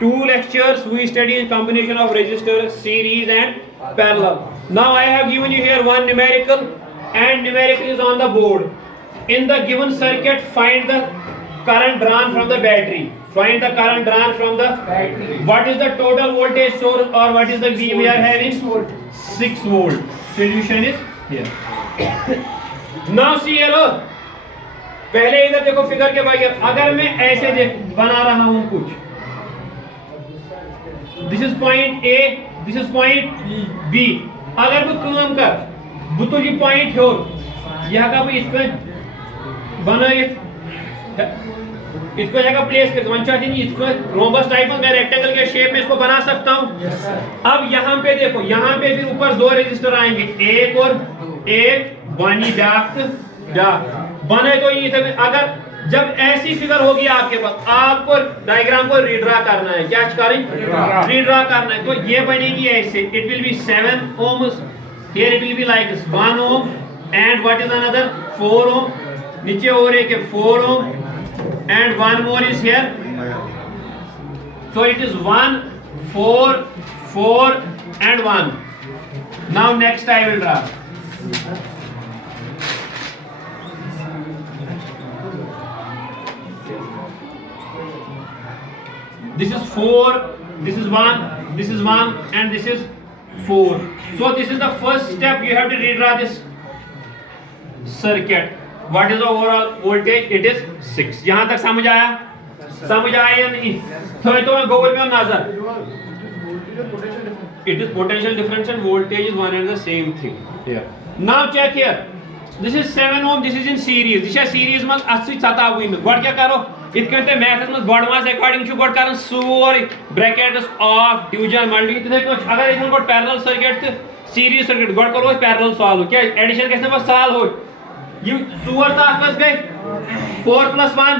2 lectures we studied combination of resistor, series and parallel. Now I have given you here one numerical, and numerical is on the board. In the given circuit, find the current drawn from the battery. Find the current drawn from the battery. What is the total voltage source, or what is the V we are having? 6 volt. Solution is here. Now see here. पहले इधर देखो figure के बगैर, अगर मैं ऐसे देख बना रहा हूं कुछ, this is point A, this is point B. अगर मैं काम कर बह तुल यह पॉइंट हो, यह बह इस बनाइथ, इसको जगह प्लेस कर, वन इसको रोबस टाइप में, मैं रेक्टेंगल के शेप में इसको बना सकता हूं. अब यहाँ पे देखो, यहाँ पे फिर ऊपर 2 रेजिस्टर आएंगे, एक और एक बनी डाक बने. तो ये अगर जब ऐसी फिगर होगी आपके पास, आपको डायग्राम को रीड्रा करना है. क्या करें? रीड्रा करना है. तो ये बनेगी ऐसे, it will B 7 ohms, here it will be like this 1 ohm, and what is another 4 ohm, नीचे और एक 4 ohm, and one more is here. So it is 1 4 4 and 1. Now next I will draw. This is 4, this is 1, this is 1, and this is 4. So this is the first step. You have to redraw this circuit. What is the overall voltage? It is 6. यहाँ तक समझ आया? समझ आया या नहीं? तो मैं गूगल में नजर. It is potential difference and voltage is one and the same thing. Here. Now check here. This is 7 ohm. This is in series. This is series में 80 57. गॉड क्या करो? इत कहते मैथ्स में गॉड मास अकॉर्डिंग टू गॉड करन sorry brackets of division multiplication. अगर इसमें गॉड पैरेलल सर्किट सीरीज सर्किट गॉड करो पैरेलल सॉल्व. क्या एडिशन कैसे बस सॉल्व हो? ये 4 तक बस गए 4 + 1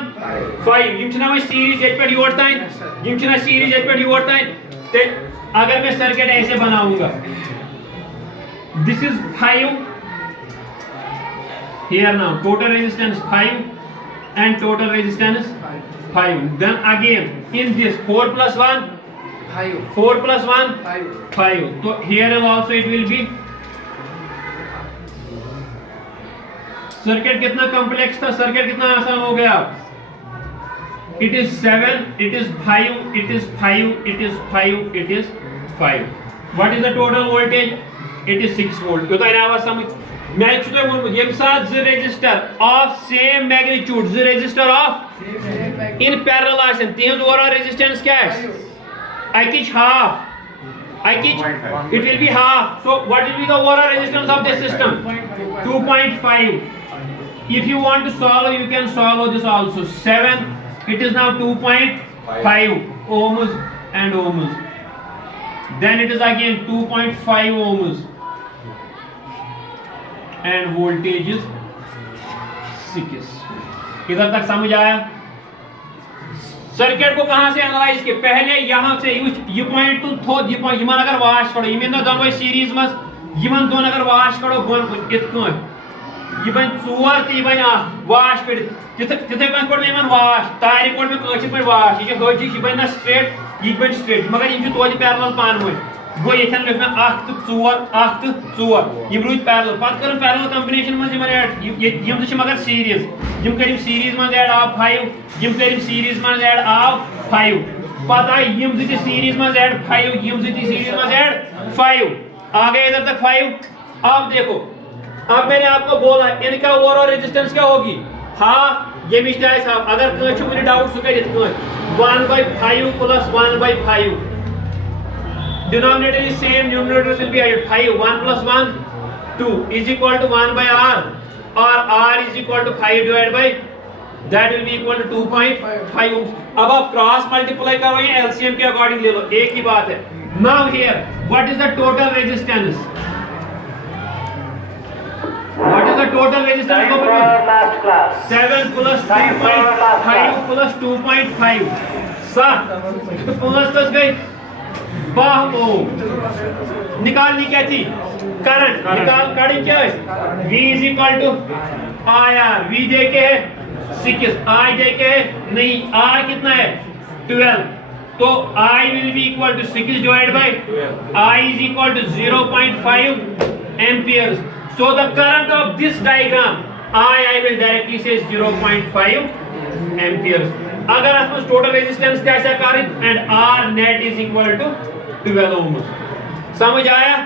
5. यम छना सीरीज एट पे योर ताइन, यम छना सीरीज एट पे योर ताइन. ते अगर मैं सर्किट ऐसे बनाऊंगा, this is 5 here now, total resistance 5 and total resistance 5. Then again in this 4 + 1 5, 4 + 1 5. So here also it will be. Circuit कितना कॉम्प्लेक्स था, सर्किट कितना आसान हो गया. It is 7, it is 5, it is 5, it is 5, it is 5. What is the total voltage? It is 6 volt. तो इन्हें आवाज समझ मैं छुटे बोल ये साथ ज रेजिस्टर ऑफ सेम मैग्नीट्यूड, ज रेजिस्टर ऑफ इन पैरेलल आसन तीन ओवरऑल रेजिस्टेंस क्या है? अकिच हाफ, अकिच it will be half. So what will be the overall resistance of this system? 2.5. If you want to solve, you can solve this also. 7, it is now 2.5 ohms and ohms. Then it is again 2.5 ohms. And voltage is 6. इधर तक समझ आया? Circuit को कहां से analyse किया? पहले यहां से ये पॉइंट टू थो यमन अगर वाश करो, यमन दोनों सीरीज में यमन दोन अगर वाश करो बोन इत कन ये बन 4 ती बन वाश पे तिथे कन कोड यमन वाश तारि कोड में कछ पे वाश ये होजी ये बन स्ट्रेट, ये बन स्ट्रेट, मगर ये तोज पैरेलल पान हो गो ये लिख में 8 तक 4 यम रूज पैरेलल. पत कर पैरेलल कॉम्बिनेशन में यमन ऐड यम छ मगर सीरीज, यम करिम सीरीज में ऐड आप 5, यम करिम सीरीज में ऐड आप 5. पत आई यम जति सीरीज में ऐड 5, यम जति सीरीज में ऐड 5. आ गए इधर तक 5. अब देखो, अब मैंने आपको बोला इनका ओवरऑल रेजिस्टेंस क्या होगी? हाफ. ये मिस्टेक है साहब, अगर कछ मुझे डाउट सु कर 1/5 + 1/5. Denominator is same, numerator will be added. 5 1 + 1 2 is equal to 1/r, or r is equal to 5 divided by that will be equal to 2.5 ohms. अब आप क्रॉस मल्टीप्लाई करो, ये एलसीएम के अकॉर्डिंग ले लो, एक ही बात है. Now here, what is the total resistance? What is the total resistance? 7 + 3.5 + 2.5 7. तो 5 कस गई 12 ओम. निकालनी क्या थी? करंट. निकाल काड़ी क्या है? V = आया, V दे के है 6, I दे के है नहीं, I कितना है 12. तो I will be equal to 6 divided by I is equal to 0.5 amperes. So the current of this diagram I will directly say 0.5 amperes. अगर आप total resistance कैसे करें and R net is equal to 12 ohms. समझ आया?